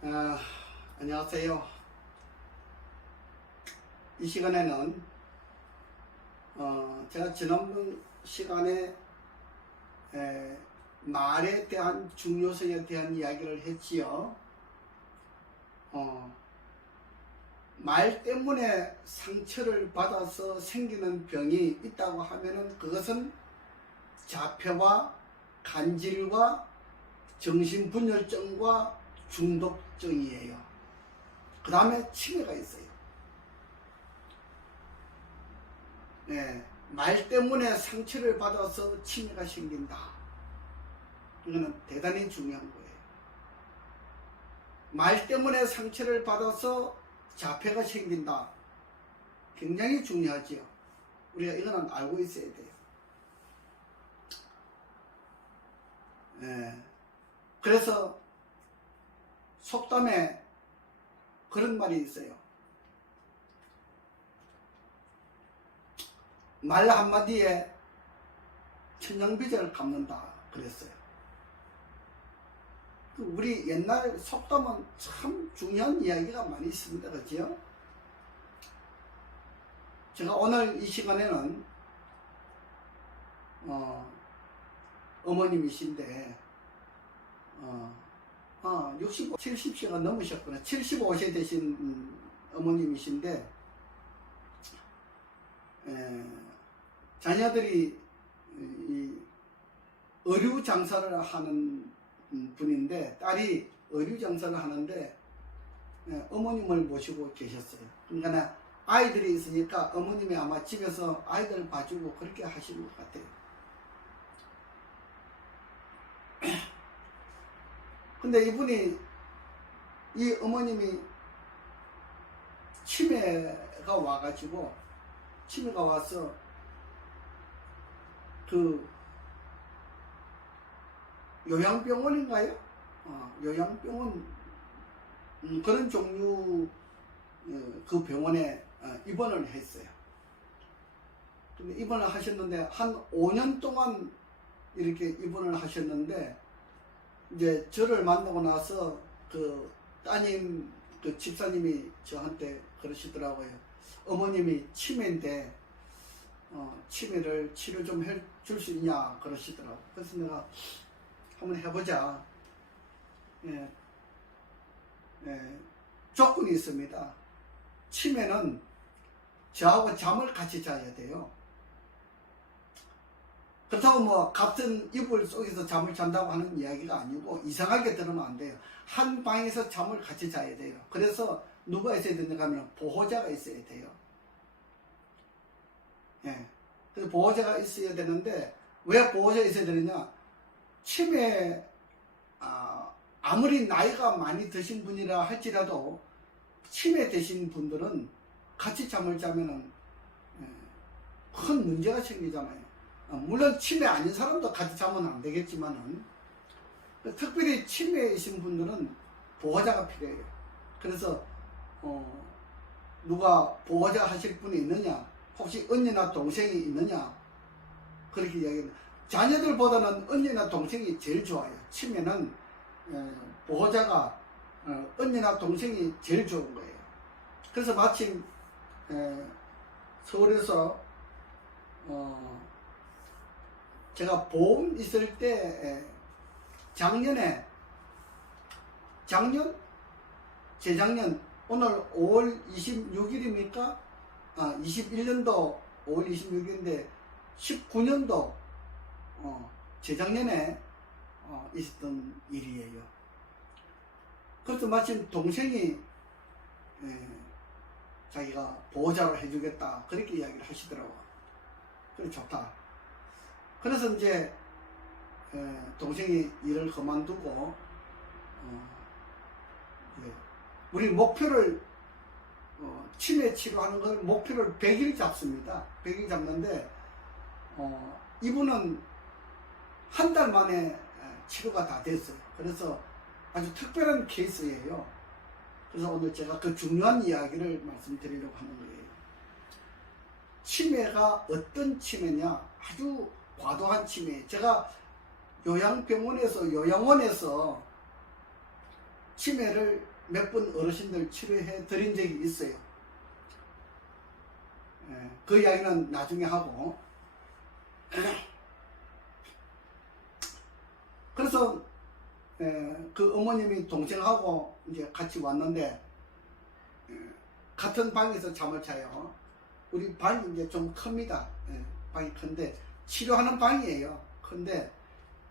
아, 안녕하세요. 이 시간에는 제가 지난번 시간에 말에 대한 중요성에 대한 이야기를 했지요. 말 때문에 상처를 받아서 생기는 병이 있다고 하면은 그것은 자폐와 간질과 정신분열증과 중독증이에요. 그 다음에 치매가 있어요. 말 때문에 상처를 받아서 치매가 생긴다. 이거는 대단히 중요한 거예요. 말 때문에 상처를 받아서 자폐가 생긴다. 굉장히 중요하지요. 우리가 이거는 알고 있어야 돼요. 그래서 속담에 그런 말이 있어요. 말 한마디에 천냥빚을 갚는다 그랬어요. 우리 옛날 속담은 참 중요한 이야기가 많이 있습니다. 그렇죠? 제가 오늘 이 시간에는 어머님이신데 65, 70세가 넘으셨구나. 75세 되신 어머님이신데 자녀들이 이 의류 장사를 하는 분인데 딸이 의류 장사를 하는데 어머님을 모시고 계셨어요. 그러니까 아이들이 있으니까 어머님이 아마 집에서 아이들 봐주고 그렇게 하시는 것 같아요. 근데 이 어머님이 치매가 와서 그 요양병원인가요? 요양병원 그런 종류 그 병원에 입원을 했어요. 근데 입원을 하셨는데 한 5년 동안 이렇게 입원을 하셨는데 이제 저를 만나고 나서 그 따님 그 집사님이 저한테 그러시더라고요. 어머님이 치매인데 치매를 치료 좀 해줄 수 있냐 그러시더라고요. 그래서 내가 한번 해보자. 조건이 있습니다. 치매는 저하고 잠을 같이 자야 돼요. 그렇다고 뭐 같은 이불 속에서 잠을 잔다고 하는 이야기가 아니고 이상하게 들으면 안 돼요. 한 방에서 잠을 같이 자야 돼요. 그래서 누가 있어야 되는가 하면 보호자가 있어야 돼요. 그래서 보호자가 있어야 되는데 왜 보호자가 있어야 되느냐? 치매 아무리 나이가 많이 드신 분이라 할지라도 치매 되신 분들은 같이 잠을 자면은 큰 문제가 생기잖아요. 물론 치매 아닌 사람도 같이 자면 안 되겠지만은 특별히 치매이신 분들은 보호자가 필요해요. 그래서 누가 보호자 하실 분이 있느냐, 혹시 언니나 동생이 있느냐 그렇게 이야기합니다. 자녀들보다는 언니나 동생이 제일 좋아요. 치매는 보호자가 언니나 동생이 제일 좋은 거예요. 그래서 마침 서울에서 제가 보험 있을 때 재작년 오늘 5월 26일입니까? 21년도 5월 26일인데 19년도 재작년에 있었던 일이에요. 그래서 마침 동생이 자기가 보호자로 해주겠다 그렇게 이야기를 하시더라고요. 그래 좋다. 그래서 이제 동생이 일을 그만두고 우리 목표를 치매 치료하는 걸 목표를 100일 잡습니다. 100일 잡는데 이분은 한 달 만에 치료가 다 됐어요. 그래서 아주 특별한 케이스예요. 그래서 오늘 제가 그 중요한 이야기를 말씀드리려고 하는 거예요. 치매가 어떤 치매냐? 아주 과도한 치매. 제가 요양병원에서 요양원에서 치매를 몇 번 어르신들 치료해 드린 적이 있어요. 그 이야기는 나중에 하고. 그래서 그 어머님이 동생하고 이제 같이 왔는데 같은 방에서 잠을 자요. 우리 방이 이제 좀 큽니다. 방이 큰데 치료하는 방이에요. 근데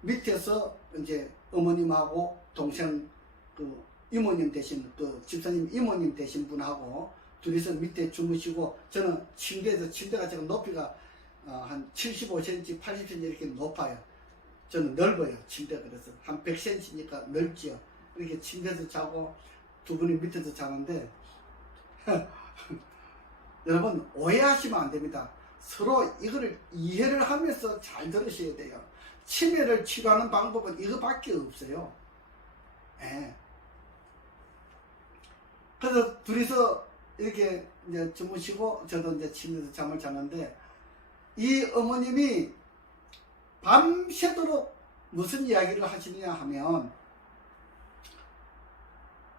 밑에서 이제 어머님하고 동생 그 이모님 되신 그 집사님 이모님 되신 분하고 둘이서 밑에 주무시고 저는 침대가 지금 높이가 한 75cm, 80cm 이렇게 높아요. 저는 넓어요. 침대가 그래서 한 100cm니까 넓지요. 이렇게 침대에서 자고 두 분이 밑에서 자는데 여러분 오해하시면 안 됩니다. 서로 이거를 이해를 하면서 잘 들으셔야 돼요. 치매를 치료하는 방법은 이거밖에 없어요. 예. 그래서 둘이서 이렇게 이제 주무시고 저도 이제 침대에서 잠을 자는데 이 어머님이 밤새도록 무슨 이야기를 하시느냐 하면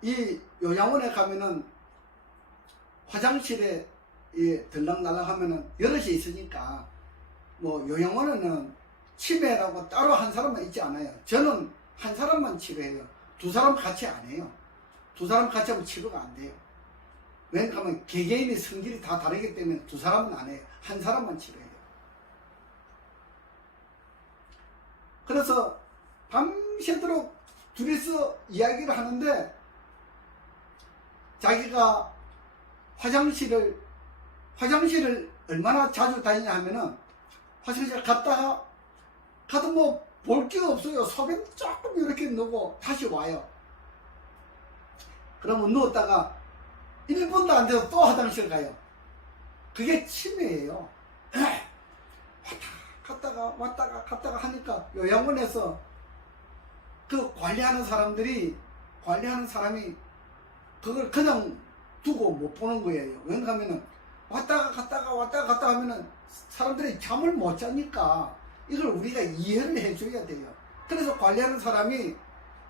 이 요양원에 가면은 화장실에 들락날락 하면은 여럿이 있으니까 뭐 요양원에는 치매라고 따로 한 사람만 있지 않아요. 저는 한 사람만 치료해요. 두 사람 같이 안 해요. 두 사람 같이 하면 치료가 안 돼요. 왜냐하면 개개인의 성질이 다 다르기 때문에 두 사람은 안 해요. 한 사람만 치료해요. 그래서 밤새도록 둘이서 이야기를 하는데 자기가 화장실을 얼마나 자주 다니냐 하면은 화장실 갔다가 가도 뭐 볼 게 없어요. 소변 조금 이렇게 넣고 다시 와요. 그러면 누웠다가 1분도 안 돼서 또 화장실 가요. 그게 치매예요. 왔다가 갔다가 하니까 요양원에서 그 관리하는 사람이 그걸 그냥 두고 못 보는 거예요. 왜냐하면은 왔다가 갔다가 하면은 사람들이 잠을 못 자니까 이걸 우리가 이해를 해줘야 돼요. 그래서 관리하는 사람이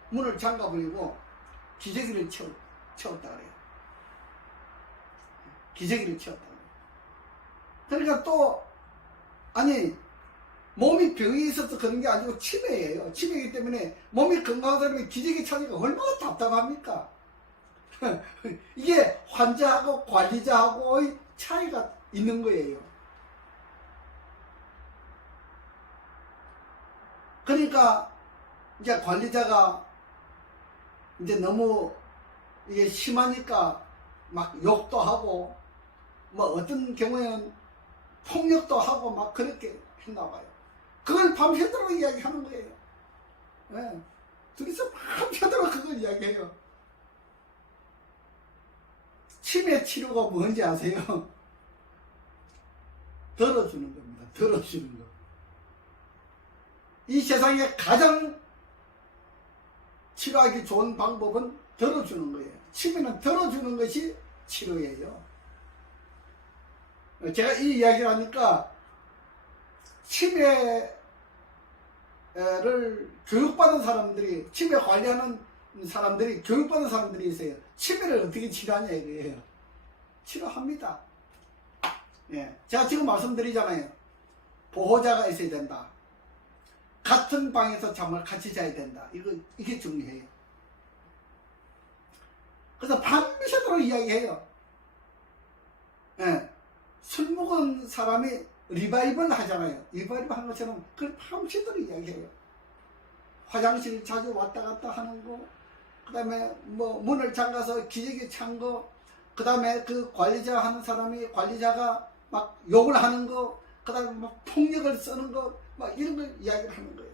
문을 잠가버리고 기저귀를 채웠다 그래요. 기저귀를 채웠다 그래요. 그러니까 또 아니 몸이 병이 있어서 그런 게 아니고 치매예요. 치매이기 때문에 몸이 건강한 사람이 기저귀 차니까 얼마나 답답합니까? 이게 환자하고 관리자하고의 차이가 있는 거예요. 그러니까 이제 관리자가 이제 너무 이게 심하니까 막 욕도 하고 뭐 어떤 경우에는 폭력도 하고 막 그렇게 했나 봐요. 그걸 밤새도록 이야기하는 거예요. 네. 둘이서 밤새도록 그걸 이야기해요. 치매 치료가 뭔지 아세요? 들어주는 겁니다. 들어주는 거. 이 세상에 가장 치료하기 좋은 방법은 들어주는 거예요. 치매는 들어주는 것이 치료예요. 제가 이 이야기를 하니까 치매를 교육받은 사람들이, 치매 관리하는 사람들이, 교육받은 사람들이 있어요. 치매를 어떻게 치료하냐 이거예요. 치료합니다. 예. 제가 지금 말씀드리잖아요. 보호자가 있어야 된다. 같은 방에서 잠을 같이 자야 된다. 이게 중요해요. 그래서 밤새도록 이야기해요. 예. 술 먹은 사람이 리바이벌 하잖아요. 리바이벌 하는 것처럼 그걸 밤새도록 이야기해요. 화장실 자주 왔다 갔다 하는 거, 그 다음에 뭐 문을 잠가서 기저귀 찬 거, 그 다음에 그 관리자 하는 사람이 관리자가 막 욕을 하는 거, 그 다음에 막 폭력을 쓰는 거, 막 이런 걸 이야기를 하는 거예요.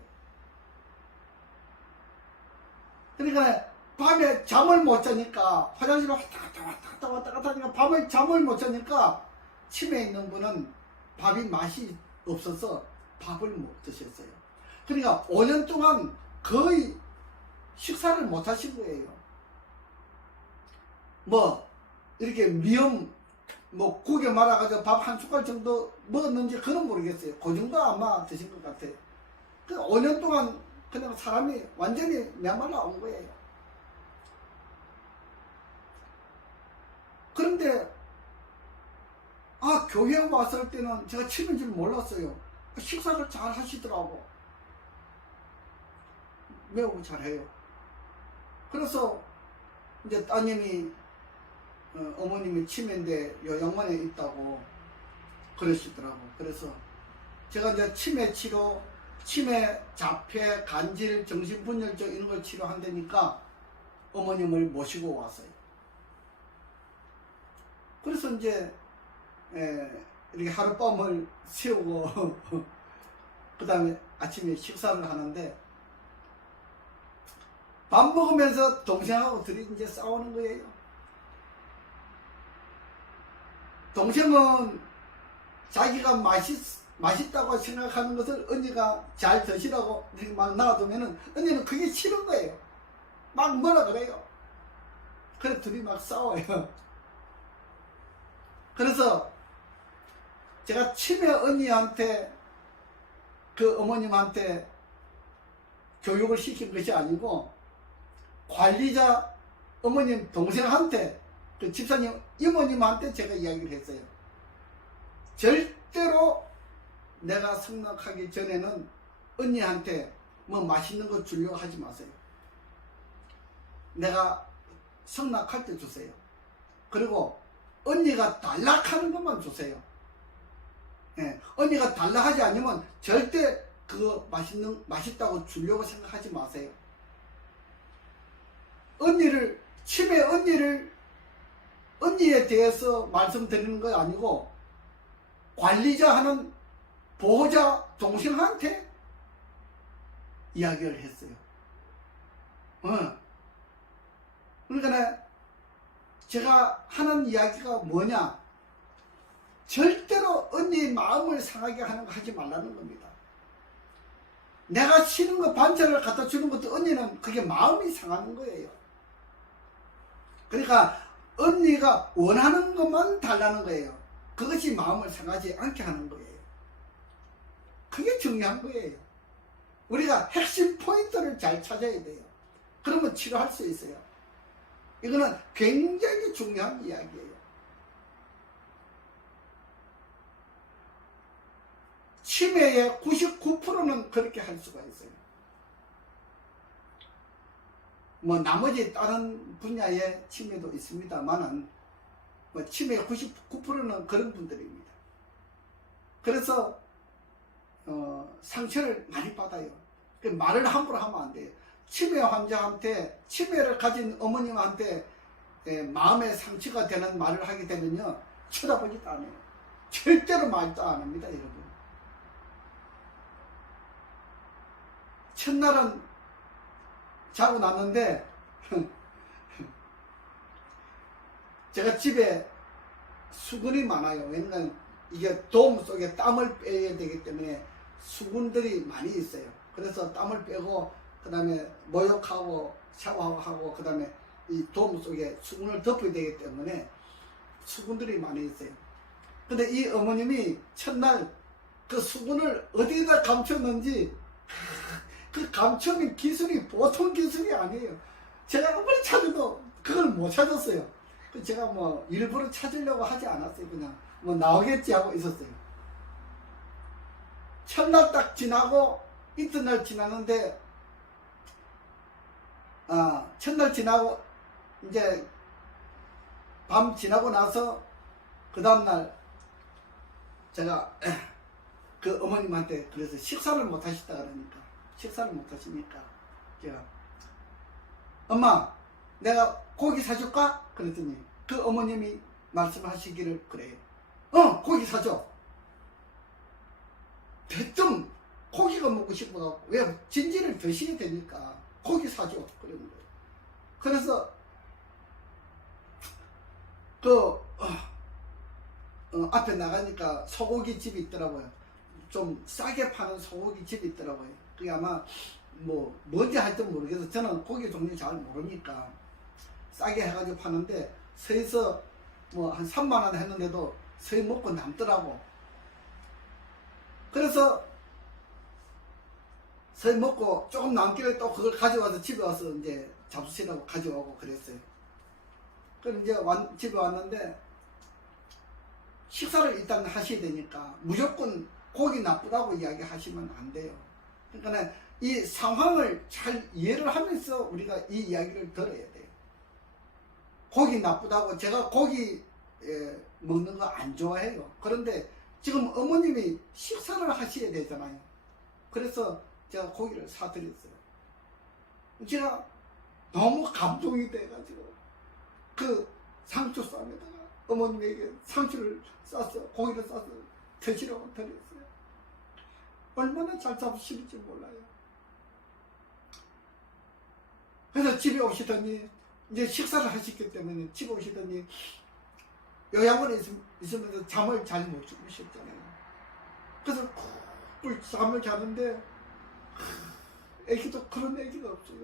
그러니까 밤에 잠을 못 자니까 화장실에 왔다 갔다 하니까 밤에 잠을 못 자니까 치매 있는 분은 밥이 맛이 없어서 밥을 못 드셨어요. 그러니까 5년 동안 거의 식사를 못 하신 거예요. 뭐 이렇게 미음 뭐 국에 말아가지고 밥 한 숟갈 정도 먹었는지 그건 모르겠어요. 그 정도 아마 드신 것 같아요. 그 5년 동안 그냥 사람이 완전히 메말라 온 거예요. 그런데 교회 왔을 때는 제가 치는 줄 몰랐어요. 식사를 잘 하시더라고. 매우 잘해요. 그래서 이제 따님이 어머님이 치매인데 요양원에 있다고 그러시더라고. 그래서 제가 이제 치매 치료, 치매, 자폐, 간질, 정신분열증 이런 걸 치료한다니까 어머님을 모시고 왔어요. 그래서 이제 이렇게 하룻밤을 새우고 그 다음에 아침에 식사를 하는데 밥 먹으면서 동생하고 둘이 이제 싸우는 거예요. 동생은 자기가 맛있다고 생각하는 것을 언니가 잘 드시라고 이렇게 막 놔두면은 언니는 그게 싫은 거예요. 막 뭐라 그래요. 그래서 둘이 막 싸워요. 그래서 제가 치매 언니한테 그 어머님한테 교육을 시킨 것이 아니고 관리자 어머님 동생한테 그 집사님 이모님한테 제가 이야기를 했어요. 절대로 내가 승낙하기 전에는 언니한테 뭐 맛있는 거 주려고 하지 마세요. 내가 승낙할 때 주세요. 그리고 언니가 달락하는 것만 주세요. 언니가 달락하지 않으면 절대 그거 맛있다고 주려고 생각하지 마세요. 치매 언니에 대해서 말씀드리는 거 아니고 관리자 하는 보호자 동생한테 이야기를 했어요. 그러니까 제가 하는 이야기가 뭐냐? 절대로 언니의 마음을 상하게 하는 거 하지 말라는 겁니다. 내가 싫은 거 반찬을 갖다 주는 것도 언니는 그게 마음이 상하는 거예요. 그러니까 언니가 원하는 것만 달라는 거예요. 그것이 마음을 상하지 않게 하는 거예요. 그게 중요한 거예요. 우리가 핵심 포인트를 잘 찾아야 돼요. 그러면 치료할 수 있어요. 이거는 굉장히 중요한 이야기예요. 치매의 99%는 그렇게 할 수가 있어요. 뭐 나머지 다른 분야의 치매도 있습니다만은 뭐 치매의 99%는 그런 분들입니다. 그래서 상처를 많이 받아요. 말을 함부로 하면 안 돼요. 치매 환자한테, 치매를 가진 어머님한테 마음의 상처가 되는 말을 하게 되면요, 쳐다보지도 않아요. 절대로 말도 안 합니다, 여러분. 첫날은 자고 났는데 제가 집에 수건이 많아요. 왜냐면 이게 도움 속에 땀을 빼야 되기 때문에 수건들이 많이 있어요. 그래서 땀을 빼고 그 다음에 목욕하고 샤워하고 그 다음에 이 도움 속에 수건을 덮어야 되기 때문에 수건들이 많이 있어요. 근데 이 어머님이 첫날 그 수건을 어디에다 감췄는지 그 감추는 기술이 보통 기술이 아니에요. 제가 아무리 찾아도 그걸 못 찾았어요. 제가 뭐 일부러 찾으려고 하지 않았어요. 그냥 뭐 나오겠지 하고 있었어요. 첫날 딱 지나고 이튿날 지났는데 첫날 지나고 이제 밤 지나고 나서 그 다음날 제가 그 어머님한테 그래서 식사를 못 하시다 그러니까 식사를 못 하시니까 제가 엄마 내가 고기 사줄까? 그랬더니 그 어머님이 말씀하시기를 그래요. 고기 사줘. 대뜸 고기가 먹고 싶어갖고 왜 진지를 드셔야 되니까 고기 사줘 그러는 거예요. 그래서 앞에 나가니까 소고기 집이 있더라고요. 좀 싸게 파는 소고기 집이 있더라고요. 그게 아마 뭔지 하여튼 모르겠어요. 저는 고기 종류 잘 모르니까 싸게 해가지고 파는데 서에서 한 3만원 했는데도 서에 먹고 남더라고. 그래서 서에 먹고 조금 남길래 또 그걸 가져와서 집에 와서 이제 잡수시라고 가져오고 그랬어요. 그럼 이제 집에 왔는데 식사를 일단 하셔야 되니까 무조건 고기 나쁘다고 이야기하시면 안 돼요. 그러니까 이 상황을 잘 이해를 하면서 우리가 이 이야기를 들어야 돼요. 고기 나쁘다고, 제가 고기 먹는 거 안 좋아해요. 그런데 지금 어머님이 식사를 하셔야 되잖아요. 그래서 제가 고기를 사드렸어요. 제가 너무 감동이 돼가지고 그 상추 쌈에다가 어머님에게 상추를 싸서 고기를 싸서 드시라고 드렸어요. 얼마나 잘 잡수실지 몰라요. 그래서 집에 오시더니 이제 식사를 하셨기 때문에 집에 오시더니 요양원에 있으면서 잠을 잘 못 주무셨잖아요. 그래서 꿀 잠을 자는데 애기도 그런 애기가 없어요.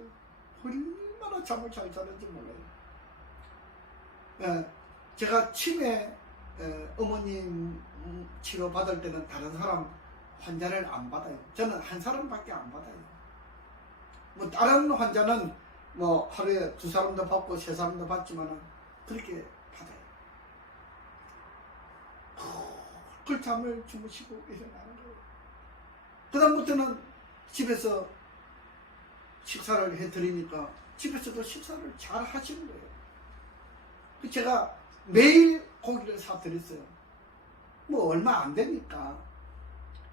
얼마나 잠을 잘 자는지 몰라요. 제가 치매 어머님 치료 받을 때는 다른 사람 환자를 안 받아요. 저는 한 사람밖에 안 받아요. 뭐 다른 환자는 뭐 하루에 2사람도 받고 3사람도 받지만은 그렇게 받아요. 꿀잠을 주무시고 일어나는 거예요. 그 다음부터는 집에서 식사를 해드리니까 집에서도 식사를 잘 하시는 거예요. 제가 매일 고기를 사드렸어요. 뭐 얼마 안 되니까.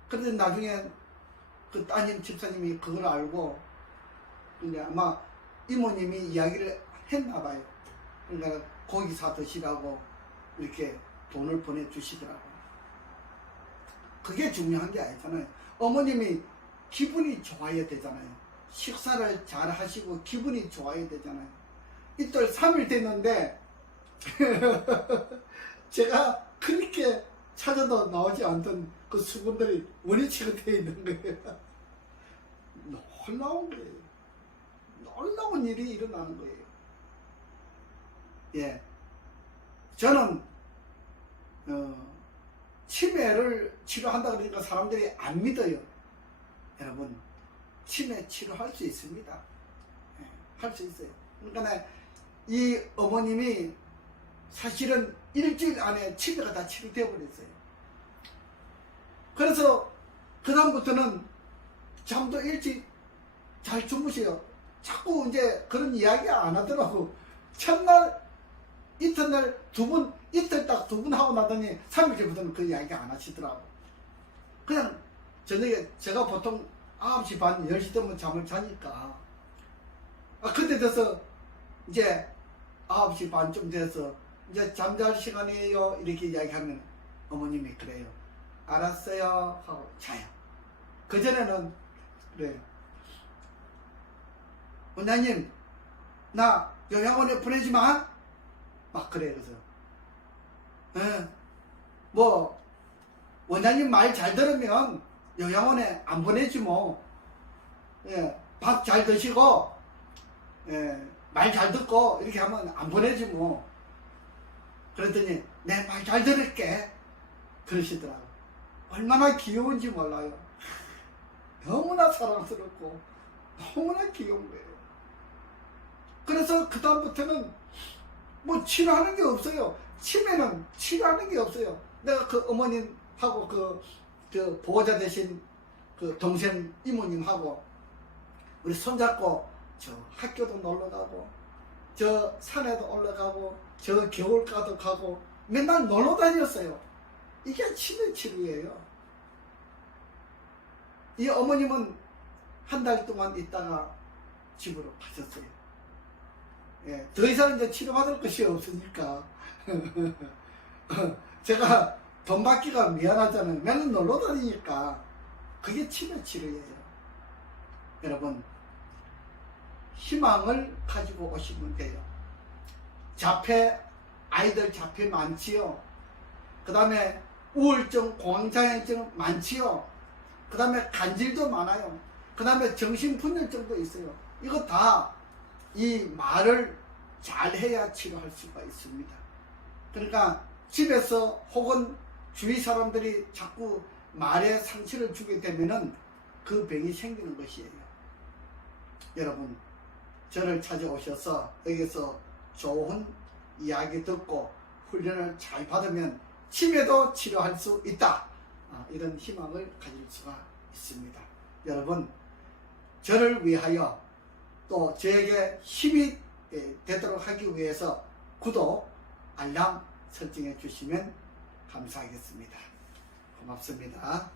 그런데 나중에 그 따님 집사님이 그걸 알고 아마 이모님이 이야기를 했나 봐요. 그러니까 고기 사 드시라고 이렇게 돈을 보내주시더라고요. 그게 중요한 게 아니잖아요. 어머님이 기분이 좋아야 되잖아요. 식사를 잘 하시고 기분이 좋아야 되잖아요. 이틀 3일 됐는데 제가 그렇게 찾아도 나오지 않던 그 수분들이 원위치가 되어 있는 거예요. 놀라운 거예요. 놀라운 일이 일어나는 거예요. 예, 저는 치매를 치료한다 그러니까 사람들이 안 믿어요. 여러분, 치매 치료할 수 있습니다. 예, 할 수 있어요. 그러니까 이 어머님이 사실은 일주일 안에 치매가 다 치료되어 버렸어요. 그래서 그 다음부터는 잠도 일찍 잘 주무셔요. 자꾸 이제 그런 이야기 안 하더라고. 첫날 이튿날 이틀 딱 2번 하고 나더니 3일째부터는 그 이야기 안 하시더라고. 그냥 저녁에 제가 보통 9시 반 10시 되면 잠을 자니까 그때 돼서 이제 9시 반쯤 돼서 이제 잠잘 시간이에요 이렇게 이야기하면 어머님이 그래요. 알았어요 하고 자요. 그전에는 그래요. 원장님 나 요양원에 보내지 마. 막 그래. 그래서 뭐 원장님 말 잘 들으면 요양원에 안 보내지 뭐. 밥 잘 드시고 말 잘 듣고 이렇게 하면 안 보내지 뭐. 그랬더니 내 말 잘 들을게 그러시더라고. 얼마나 귀여운지 몰라요. 너무나 사랑스럽고 너무나 귀여운 거예요. 그래서 그 다음부터는 뭐 치료하는 게 없어요. 치매는 치료하는 게 없어요. 내가 그 어머님하고 그 보호자 되신 그 동생 이모님하고 우리 손잡고 저 학교도 놀러 가고 저 산에도 올라가고 저 겨울가도 가고 맨날 놀러 다녔어요. 이게 치매 치료예요. 이 어머님은 한 달 동안 있다가 집으로 가셨어요. 예, 더 이상 이제 치료받을 것이 없으니까 제가 돈 받기가 미안하잖아요. 맨날 놀러 다니니까. 그게 치매 치료예요. 여러분, 희망을 가지고 오시면 돼요. 아이들 자폐 많지요. 그 다음에 우울증, 공황장애증 많지요. 그 다음에 간질도 많아요. 그 다음에 정신분열증도 있어요. 이거 다 이 말을 잘 해야 치료할 수가 있습니다. 그러니까 집에서 혹은 주위 사람들이 자꾸 말에 상처를 주게 되면은 그 병이 생기는 것이에요. 여러분, 저를 찾아오셔서 여기서 좋은 이야기 듣고 훈련을 잘 받으면 치매도 치료할 수 있다. 이런 희망을 가질 수가 있습니다. 여러분, 저를 위하여 또 저에게 힘이 되도록 하기 위해서 구독, 알람 설정해 주시면 감사하겠습니다. 고맙습니다.